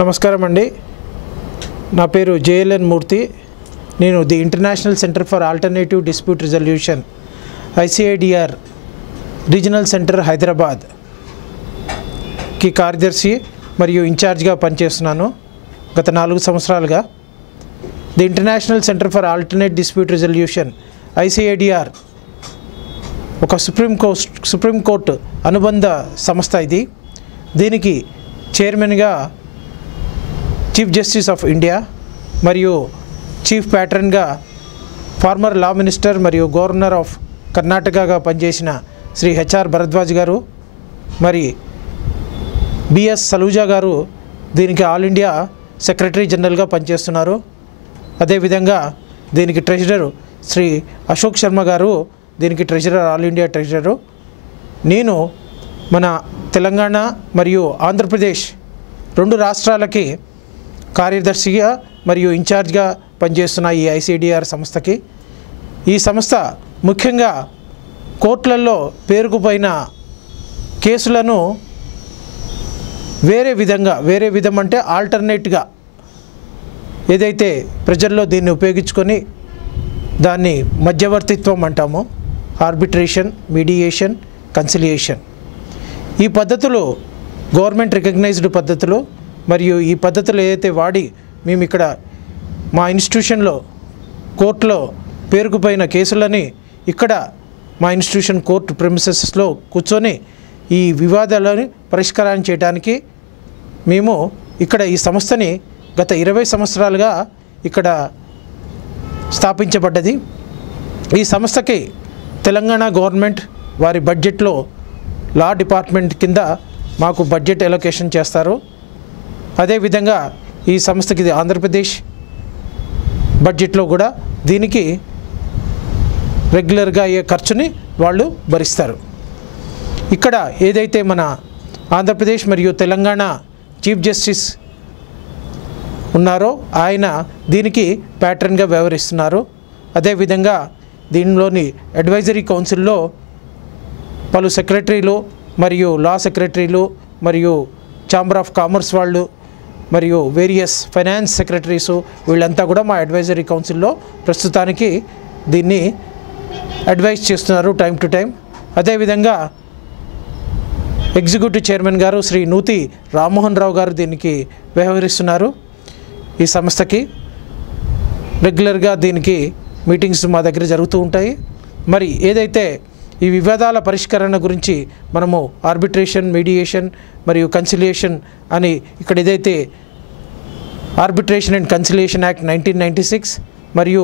నమస్కారం అండి. నా పేరు జేఎల్ఎన్ మూర్తి. నేను the international centre for alternative dispute resolution ICIDR regional centre హైదరాబాద్కి కార్యదర్శి మరియు ఇన్ఛార్జ్గా పనిచేస్తున్నాను గత 4 సంవత్సరాలుగా. The international centre for alternate dispute resolution ICIDR ఒక సుప్రీంకోర్టు అనుబంధ సంస్థ. ఇది దీనికి చైర్మన్గా చీఫ్ జస్టిస్ ఆఫ్ ఇండియా మరియు చీఫ్ ప్యాట్రన్గా ఫార్మర్ లా మినిస్టర్ మరియు గవర్నర్ ఆఫ్ కర్ణాటకగా పనిచేసిన శ్రీ హెచ్ఆర్ భరద్వాజ్ గారు, మరి బిఎస్ సలూజా గారు దీనికి ఆల్ ఇండియా సెక్రటరీ జనరల్గా పనిచేస్తున్నారు. అదేవిధంగా దీనికి ట్రెజరర్ శ్రీ అశోక్ శర్మ గారు దీనికి ట్రెజరర్, ఆల్ ఇండియా ట్రెజరరు. నేను మన తెలంగాణ మరియు ఆంధ్రప్రదేశ్ 2 రాష్ట్రాలకి కార్యదర్శిగా మరియు ఇన్ఛార్జ్గా పనిచేస్తున్న ఈ ఐసిడిఆర్ సంస్థకి. ఈ సంస్థ ముఖ్యంగా కోర్టులలో పేరుకుపోయిన కేసులను వేరే విధం అంటే ఆల్టర్నేట్గా ఏదైతే ప్రజల్లో దీన్ని ఉపయోగించుకొని దాన్ని మధ్యవర్తిత్వం అంటామో, ఆర్బిట్రేషన్, మీడియేషన్, కన్సిలియేషన్, ఈ పద్ధతులు గవర్నమెంట్ రికగ్నైజ్డ్ పద్ధతులు. మరియు ఈ పద్ధతులు ఏదైతే వాడి మేము ఇక్కడ మా ఇన్స్టిట్యూషన్లో కోర్టులో పేరుకుపోయిన కేసులని ఇక్కడ మా ఇన్స్టిట్యూషన్ కోర్టు ప్రెమిసెస్లో కూర్చొని ఈ వివాదాలను పరిష్కారం చేయడానికి మేము ఇక్కడ ఈ సంస్థని గత 20 సంవత్సరాలుగా ఇక్కడ స్థాపించబడ్డది. ఈ సంస్థకి తెలంగాణ గవర్నమెంట్ వారి బడ్జెట్లో లా డిపార్ట్మెంట్ కింద మాకు బడ్జెట్ ఎలొకేషన్ చేస్తారు. అదేవిధంగా ఈ సంస్థకి ఆంధ్రప్రదేశ్ బడ్జెట్లో కూడా దీనికి రెగ్యులర్గా అయ్యే ఖర్చుని వాళ్ళు భరిస్తారు. ఇక్కడ ఏదైతే మన ఆంధ్రప్రదేశ్ మరియు తెలంగాణ చీఫ్ జస్టిస్ ఉన్నారో ఆయన దీనికి ప్యాట్రన్గా వ్యవహరిస్తున్నారు. అదేవిధంగా దీనిలోని అడ్వైజరీ కౌన్సిల్లో పలు సెక్రటరీలు మరియు లా సెక్రటరీలు మరియు ఛాంబర్ ఆఫ్ కామర్స్ వాళ్ళు మరియు వేరియస్ ఫైనాన్స్ సెక్రటరీసు వీళ్ళంతా కూడా మా అడ్వైజరీ కౌన్సిల్లో ప్రస్తుతానికి దీన్ని అడ్వైజ్ చేస్తున్నారు టైం టు టైం. అదేవిధంగా ఎగ్జిక్యూటివ్ చైర్మన్ గారు శ్రీ నూతి రామ్మోహన్ రావు గారు దీనికి వ్యవహరిస్తున్నారు. ఈ సంస్థకి రెగ్యులర్గా దీనికి మీటింగ్స్ మా దగ్గర జరుగుతూ ఉంటాయి. మరి ఏదైతే ఈ వివాదాల పరిష్కరణ గురించి మనము ఆర్బిట్రేషన్, మీడియేషన్ మరియు కన్సిలియేషన్ అని ఇక్కడ ఏదైతే ఆర్బిట్రేషన్ అండ్ కన్సిలియేషన్ యాక్ట్ 1996 మరియు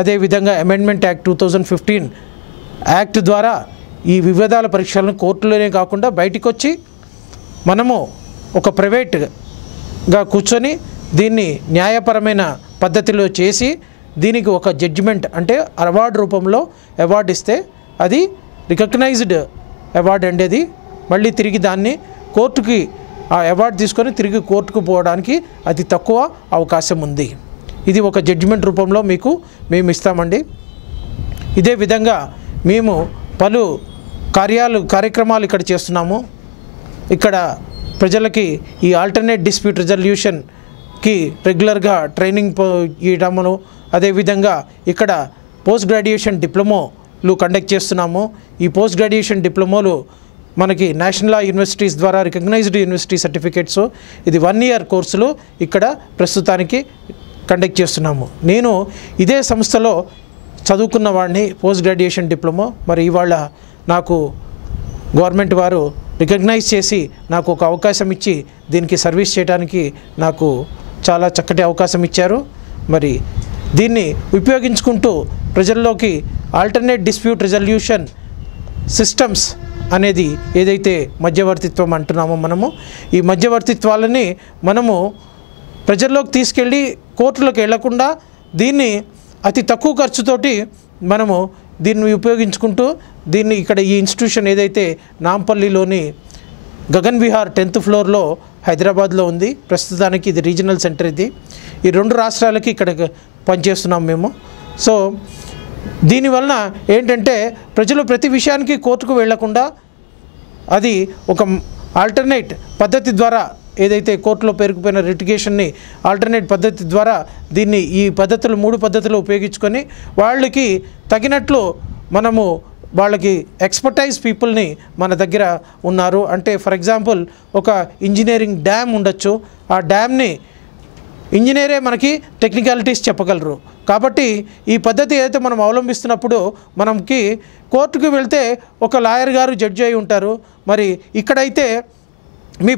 అదేవిధంగా అమెండ్మెంట్ యాక్ట్ 2015 యాక్ట్ ద్వారా ఈ వివాదాల పరీక్షలను కోర్టులోనే కాకుండా బయటికి వచ్చి మనము ఒక ప్రైవేట్గా కూర్చొని దీన్ని న్యాయపరమైన పద్ధతిలో చేసి దీనికి ఒక జడ్జిమెంట్ అంటే అవార్డు రూపంలో అవార్డు ఇస్తే అది రికగ్నైజ్డ్ అవార్డు అండేది. మళ్ళీ తిరిగి దాన్ని కోర్టుకి ఆ అవార్డు తీసుకొని తిరిగి కోర్టుకు పోవడానికి అతి తక్కువ అవకాశం ఉంది. ఇది ఒక జడ్జిమెంట్ రూపంలో మేము ఇస్తామండి. ఇదే విధంగా మేము పలు కార్యక్రమాలు ఇక్కడ చేస్తున్నాము. ఇక్కడ ప్రజలకి ఈ ఆల్టర్నేట్ డిస్ప్యూట్ రిజల్యూషన్కి రెగ్యులర్గా ట్రైనింగ్ ఇవ్వడమును, అదేవిధంగా ఇక్కడ పోస్ట్ గ్రాడ్యుయేషన్ డిప్లొమాలు కండక్ట్ చేస్తున్నాము. ఈ పోస్ట్ గ్రాడ్యుయేషన్ డిప్లొమాలు మనకి నేషనల్ యూనివర్సిటీస్ ద్వారా రికగ్నైజ్డ్ యూనివర్సిటీ సర్టిఫికేట్స్, ఇది 1 year కోర్సులు ఇక్కడ ప్రస్తుతానికి కండక్ట్ చేస్తున్నాము. నేను ఇదే సంస్థలో చదువుకున్న వాడిని, పోస్ట్ గ్రాడ్యుయేషన్ డిప్లొమా. మరి ఇవాళ నాకు గవర్నమెంట్ వారు రికగ్నైజ్ చేసి నాకు ఒక అవకాశం ఇచ్చి దీనికి సర్వీస్ చేయడానికి నాకు చాలా చక్కటి అవకాశం ఇచ్చారు. మరి దీన్ని ఉపయోగించుకుంటూ ప్రజల్లోకి ఆల్టర్నేట్ డిస్ప్యూట్ రిజల్యూషన్ సిస్టమ్స్ అనేది ఏదైతే మధ్యవర్తిత్వం అంటున్నామో ఈ మధ్యవర్తిత్వాలని మనము ప్రజల్లోకి తీసుకెళ్ళి కోర్టులకు వెళ్లకుండా దీన్ని అతి తక్కువ ఖర్చుతోటి మనము దీన్ని ఉపయోగించుకుంటూ దీన్ని ఇక్కడ ఈ ఇన్స్టిట్యూషన్ ఏదైతే నాంపల్లిలోని గగన్ విహార్ 10th floorలో హైదరాబాద్లో ఉంది. ప్రస్తుతానికి ఇది రీజనల్ సెంటర్. ఇది ఈ 2 రాష్ట్రాలకి ఇక్కడ పనిచేస్తున్నాం మేము. సో దీనివలన ఏంటంటే ప్రజలు ప్రతి విషయానికి కోర్టుకు వెళ్లకుండా అది ఒక ఆల్టర్నేట్ పద్ధతి ద్వారా ఏదైతే కోర్టులో పేరుకుపోయిన లిటిగేషన్ని ఆల్టర్నేట్ పద్ధతి ద్వారా దీన్ని ఈ పద్ధతులు 3 పద్ధతులు ఉపయోగించుకొని వాళ్ళకి తగినట్లు మనము వాళ్ళకి ఎక్స్పర్టైజ్ పీపుల్ని మన దగ్గర ఉన్నారు. అంటే ఫర్ ఎగ్జాంపుల్ ఒక ఇంజనీరింగ్ డ్యామ్ ఉండొచ్చు, ఆ డ్యామ్ని ఇంజనీరే మనకి టెక్నికాలిటీస్ చెప్పగలరు. కాబట్టి ఈ పద్ధతి ఏదైతే మనం అవలంబిస్తున్నప్పుడు మనకి కోర్టుకు వెళ్తే ఒక లాయర్ గారు జడ్జి అయి ఉంటారు. మరి ఇక్కడైతే మీ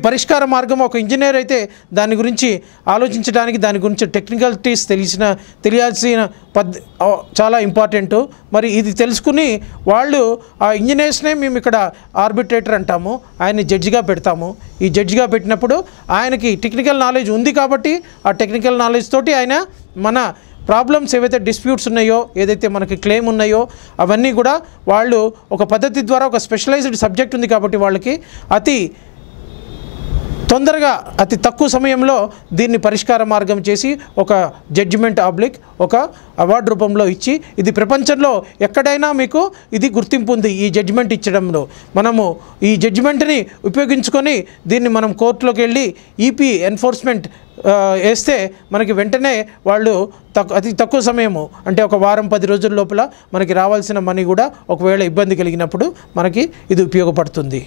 మార్గం ఒక ఇంజనీర్ అయితే దాని గురించి ఆలోచించడానికి, దాని గురించి టెక్నికాలిటీస్ తెలియాల్సిన చాలా ఇంపార్టెంటు. మరి ఇది తెలుసుకుని వాళ్ళు ఆ ఇంజనీర్స్నే మేము ఇక్కడ ఆర్బిట్రేటర్ అంటాము, ఆయన్ని జడ్జిగా పెడతాము. ఈ జడ్జిగా పెట్టినప్పుడు ఆయనకి టెక్నికల్ నాలెడ్జ్ ఉంది కాబట్టి ఆ టెక్నికల్ నాలెడ్జ్ తోటి ఆయన మన ప్రాబ్లమ్స్ ఏవైతే డిస్ప్యూట్స్ ఉన్నాయో, ఏదైతే మనకి క్లెయిమ్ ఉన్నాయో అవన్నీ కూడా వాళ్ళు ఒక పద్ధతి ద్వారా, ఒక స్పెషలైజ్డ్ సబ్జెక్ట్ ఉంది కాబట్టి వాళ్ళకి అతి తొందరగా అతి తక్కువ సమయంలో దీన్ని పరిష్కార మార్గం చేసి ఒక జడ్జిమెంట్ ఆబ్లిక్ ఒక అవార్డు రూపంలో ఇచ్చి, ఇది ప్రపంచంలో ఎక్కడైనా మీకు ఇది గుర్తింపు ఉంది ఈ జడ్జిమెంట్ ఇచ్చడంలో. మనము ఈ జడ్జిమెంట్ని ఉపయోగించుకొని దీన్ని మనం కోర్టులోకి వెళ్ళి ఈపీ ఎన్ఫోర్స్మెంట్ వేస్తే మనకి వెంటనే వాళ్ళు అతి తక్కువ సమయము, అంటే ఒక వారం 10 రోజుల లోపల మనకి రావాల్సిన మనీ కూడా ఒకవేళ ఇబ్బంది కలిగినప్పుడు మనకి ఇది ఉపయోగపడుతుంది.